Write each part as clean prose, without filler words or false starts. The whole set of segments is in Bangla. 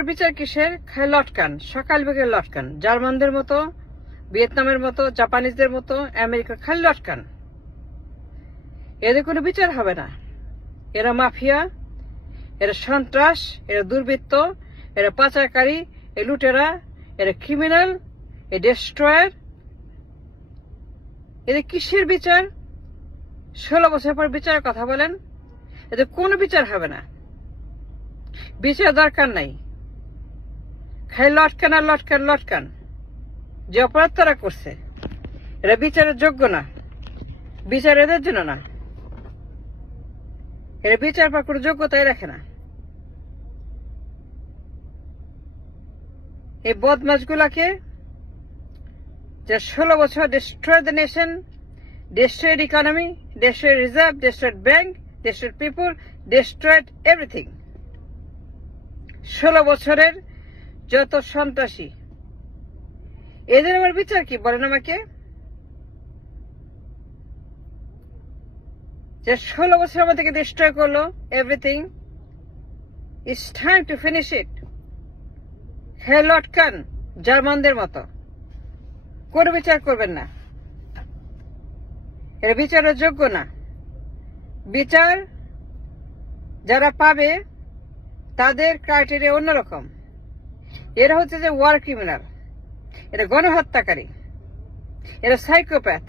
আবার বিচার কিসের? খায় লটকান, সকাল বিকেল লটকান। জার্মানদের মতো, ভিয়েতনামের মতো, জাপানিজদের মতো, আমেরিকার খালি লটকান। এদের কোনো বিচার হবে না। এরা মাফিয়া, এরা সন্ত্রাস, এরা দুর্বৃত্ত, এরা পাচারকারী, এ লুটেরা, এরা ক্রিমিনাল, এ ডেস্ট্রয়ার। এদের কিসের বিচার? 16 বছর পর বিচারের কথা বলেন? এদের কোনো বিচার হবে না। বিচার দরকার নাই। খালি লটকান আর লটকান লটকান। যে অপরাধ তারা করছে এরা বিচারের যোগ্য না। বিচার এদের জন্য না। এরা বিচার পাওয়ার কোনো যোগ্যতাই রাখে না। এই বদমাশগুলাকে যে 16 বছর destroyed the nation, destroyed economy, destroyed reserve, destroyed bank, destroyed people, destroyed everything. 16 বছরের যত সন্ত্রাসী, এদের আমার বিচার কি বলেন আমাকে? যে 16 বছর আমাদেরকে ডিস্ট্রয় করলো everything, it's time to finish it. হে লটকান, জার্মানদের মতো কোনো বিচার করবেন না। এর বিচারের যোগ্য না। বিচার যারা পাবে তাদের ক্রাইটেরিয়া অন্যরকম। এরা হচ্ছে যে ওয়ার ক্রিমিনাল, এরা গণহত্যাকারী, এরা সাইকোপ্যাথ।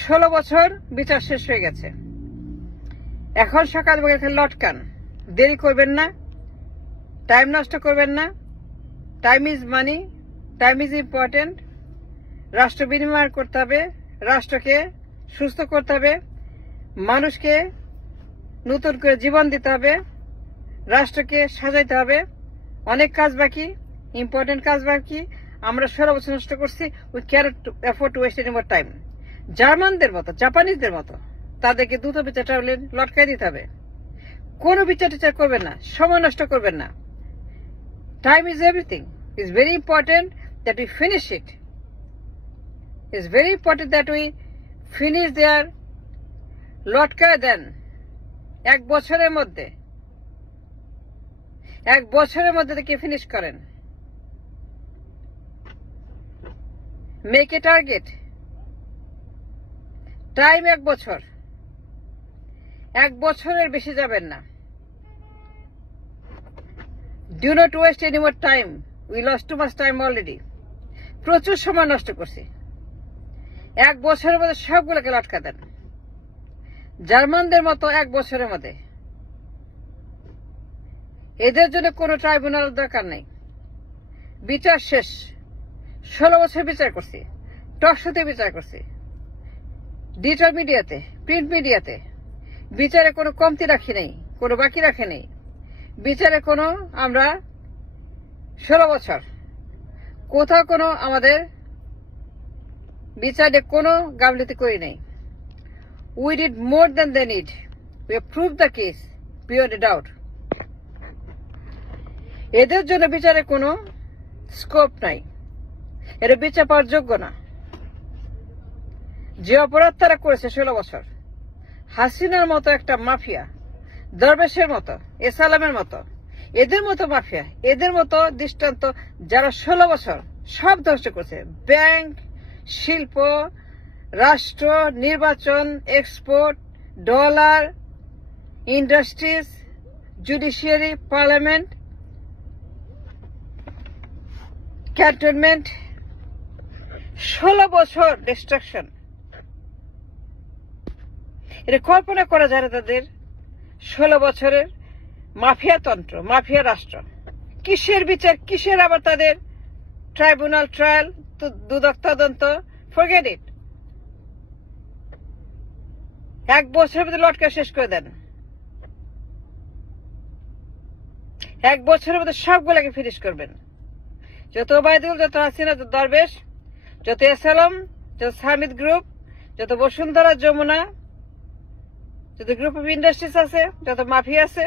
16 বছর বিচার শেষ হয়ে গেছে। এখন সকাল বিকেল লটকান। দেরি করবেন না, টাইম নষ্ট করবেন না। Time is money, time is important. রাষ্ট্র বিনিময় করতে হবে, রাষ্ট্রকে সুস্থ করতে হবে, মানুষকে নতুন করে জীবন দিতে হবে, রাষ্ট্রকে সাজাইতে হবে। অনেক কাজ বাকি, ইম্পর্টেন্ট কাজ বাকি। আমরা 16 বছর নষ্ট করছি। We can't afford to waste any more time. জার্মানদের মতো, জাপানিজদের মতো তাদেরকে দ্রুত বিচারটা লটকাই দিতে হবে। কোনো বিচার টিচার করবেন না, সময় নষ্ট করবেন না। Time is everything. It's very important that we finish it. It's very important that we finish there লটকায় দেন। 1 বছরের মধ্যে, 1 বছরের মধ্যে থেকে ফিনিশ করেন। Make a target. টাইম 1 বছর, 1 বছরের বেশি যাবেন না। Do not waste any more time. We lost too much time already. প্রচুর সময় নষ্ট করছি। 1 বছরের মধ্যে সবগুলোকে লটকা দেন। জার্মানদের মতো 1 বছরের মধ্যে। এদের জন্য কোনো ট্রাইব্যুনাল দরকার নেই। বিচার শেষ। 16 বছর বিচার করছি, টকশোতে বিচার করছি, ডিজিটাল মিডিয়াতে, প্রিন্ট মিডিয়াতে। বিচারে কোনো কমতি রাখি নেই, কোনো বাকি রাখে নেই। বিচারে কোনো আমরা 16 বছর কোথাও কোনো আমাদের বিচারে কোনো গাফিলতি করি নাই। We did more than they need. We have proved the case beyond a doubt. এদের জন্য বিচারে কোনো স্কোপ নাই। এরা বিচার পাওয়ার যোগ্য না। যে অপরাধ তারা করেছে 16 বছর, হাসিনার মতো একটা মাফিয়া, দরবেশের মতো, এসালামের মতো, এদের মতো মাফিয়া, এদের মতো দৃষ্টান্ত যারা 16 বছর সব ধ্বংস করছে। ব্যাংক, শিল্প, রাষ্ট্র, নির্বাচন, export, dollar, industries, judiciary, parliament, cantonment. 16 বছর ডিস্ট্রাকশন। এটা কল্পনা করা যায় না তাদের 16 বছরের মাফিয়া তন্ত্র, মাফিয়া রাষ্ট্র। কিসের বিচার, কিসের আবার তাদের ট্রাইব্যুনাল, ট্রায়াল, দুদক তদন্ত? Forget it. 1 বছরের মধ্যে লটকা শেষ করে দেন। 1 বছরের মধ্যে সবগুলোকে ফিনিশ করবেন। যত ওবায়দুল, যত হাসিনা, যত দরবেশ, যত এসালাম, যত সামিদ গ্রুপ, যত বসুন্ধরা, যমুনা, যত গ্রুপ অফ ইন্ডাস্ট্রিজ আছে, যত মাফিয়া আছে,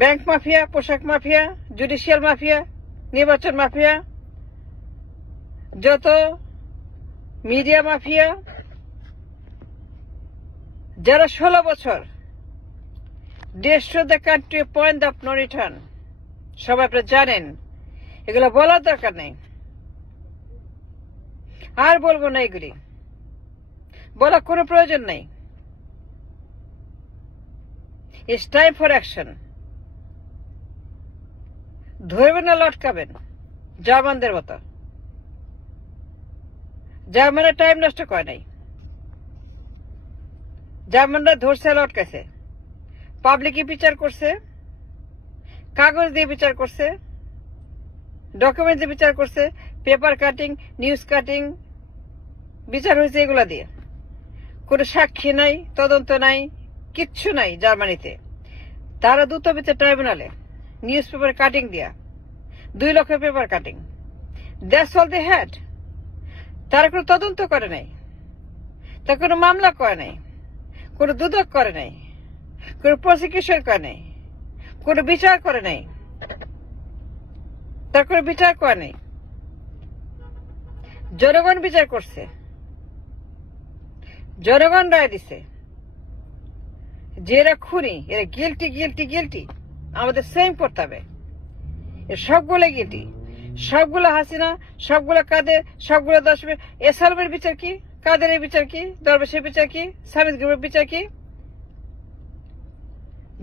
ব্যাংক মাফিয়া, পোশাক মাফিয়া, জুডিশিয়াল মাফিয়া, নির্বাচন মাফিয়া, যত মিডিয়া মাফিয়া, যারা 16 বছর destroy the country, point of no return. সবাই আপনারা জানেন, এগুলো বলার দরকার নেই, আর বলবো না, এগুলি বলার কোনো প্রয়োজন নেই। It's time for action. ধরবেন না লটকাবেন জার্মানদের মতো। জার্মানরা টাইম নষ্ট করে নাই, জার্মানরা ধরছে লটকাছে, পাবলিকে বিচার করছে, কাগজ দিয়ে বিচার করছে, ডকুমেন্ট দিয়ে বিচার করছে, পেপার কাটিং, নিউজ কাটিং বিচার হয়েছে এগুলা দিয়ে। কোনো সাক্ষী নাই, তদন্ত নাই, কিচ্ছু নাই জার্মানিতে। তারা দ্রুত বিচার ট্রাইব্যুনালে নিউজ পেপার কাটিং দিয়া 2 lakh paper cutting, that's all they had. তারা কোনো তদন্ত করে নাই, তারা কোনো মামলা করে নাই, কোনো দুদক করে নাই, কোনো প্রসিকিউশন করে নাই, কোনো বিচার করে নাই, তার কোনো বিচার করে নাই। জনগণ বিচার করছে, জনগণ রায় দিছে যে এরা খুনি, এরা গিল্টি গিল্টি গিল্টি, আমাদের সেম করতে হবে। সবগুলো গিল্টি, সবগুলো হাসিনা, সবগুলো কাদের, সবগুলো দশবে। এসালমের বিচার কি, কাদেরের বিচার কি, দরবেশের বিচার কি, সামিদ গ্রুপের বিচার কি?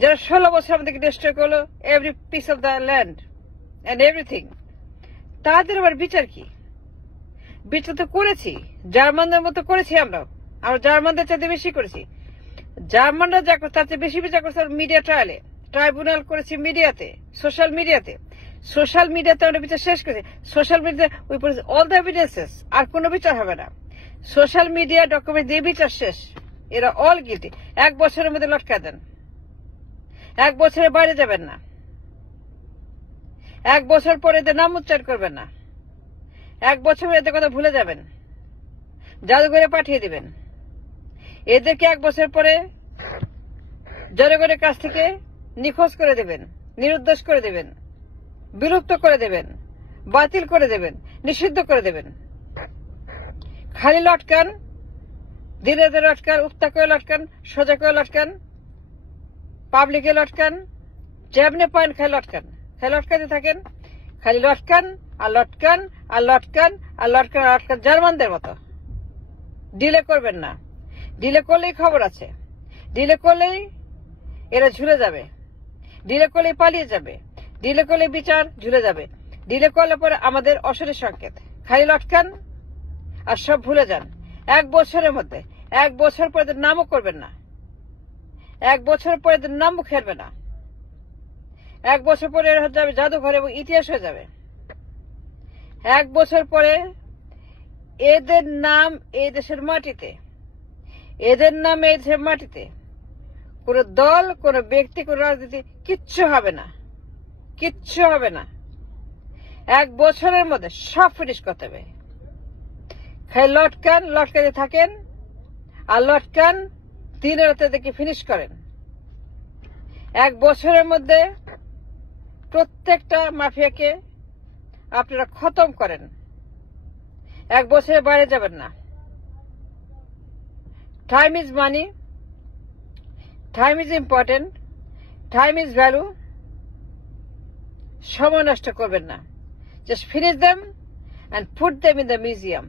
যারা 16 বছর আমাদেরকে ডিস্ট্রয় করলো every piece of the land and everything, তাদের আবার বিচার কি? বিচার তো করেছি, জার্মানদের মতো করেছি আমরা জার্মানদের চাইতে বেশি করেছি। জার্মানরা যা করে তার চেয়ে বেশি বিচার করছে মিডিয়া ট্রায়ালে, ট্রাইব্যুনাল করেছি মিডিয়াতে, সোশ্যাল মিডিয়াতে। সোশ্যাল মিডিয়াতে আমরা বিচার শেষ করেছি। Social media we put all the evidences, আর কোনো বিচার হবে না। সোশ্যাল মিডিয়া ডকুমেন্ট দিয়ে বিচার শেষ। এরা অল গিল্টি। 1 বছরের মধ্যে লটকা দেন, 1 বছরের বাইরে যাবেন না, 1 বছর পরে এদের নাম উচ্চারণ করবেন না, 1 বছর এদের কথা ভুলে যাবেন, জাদুঘরে পাঠিয়ে দিবেন। এদেরকে 1 বছর পরে জনগণের কাছ থেকে নিখোঁজ করে দেবেন, নিরুদ্দেশ করে দেবেন, বিলুপ্ত করে দেবেন, বাতিল করে দেবেন, নিষিদ্ধ করে দেবেন। খালি লটকান, দিনে লটকান, উত্তা করে লটকান, সোজা করে লটকান, পাবলিকে লটকান, যেমনি পান খালি লটকান, খালি লটকাতে থাকেন, খালি লটকান আর লটকান আর লটকান আর লটকান আর লটকান, জার্মানদের মতো। ডিলে করবেন না, ডিলে করলেই খবর আছে, ডিলে করলেই এরা ঝুলে যাবে, ডিলে করলেই পালিয়ে যাবে, ডিলে করলে বিচার ঝুলে যাবে, ডিলে করলে পরে আমাদের অশরীর সংকেত। খালি লটকান আর সব ভুলে যান। 1 বছরের মধ্যে, 1 বছর পরে এদের নামও করবেন না, 1 বছর পরে এদের নামও খেলবে না, 1 বছর পরে এরা যাবে জাদুঘর এবং ইতিহাস হয়ে যাবে। 1 বছর পরে এদের নাম এই দেশের মাটিতে, এদের নাম এই দেশের মাটিতে কোন দল, কোন ব্যক্তি, কোন রাজনীতি কিচ্ছু হবে না, কিচ্ছু হবে না। 1 বছরের মধ্যে সব ফিনিশ করতে হবে। খালি লটকান, লটকাতে থাকেন আর লটকান, দিনে রাতে দেখে ফিনিশ করেন। 1 বছরের মধ্যে প্রত্যেকটা মাফিয়াকে আপনারা খতম করেন। 1 বছরের বাইরে যাবেন না। Time is money, time is important, time is value. সময় নষ্ট করবেন না। Just finish them and put them in the museum.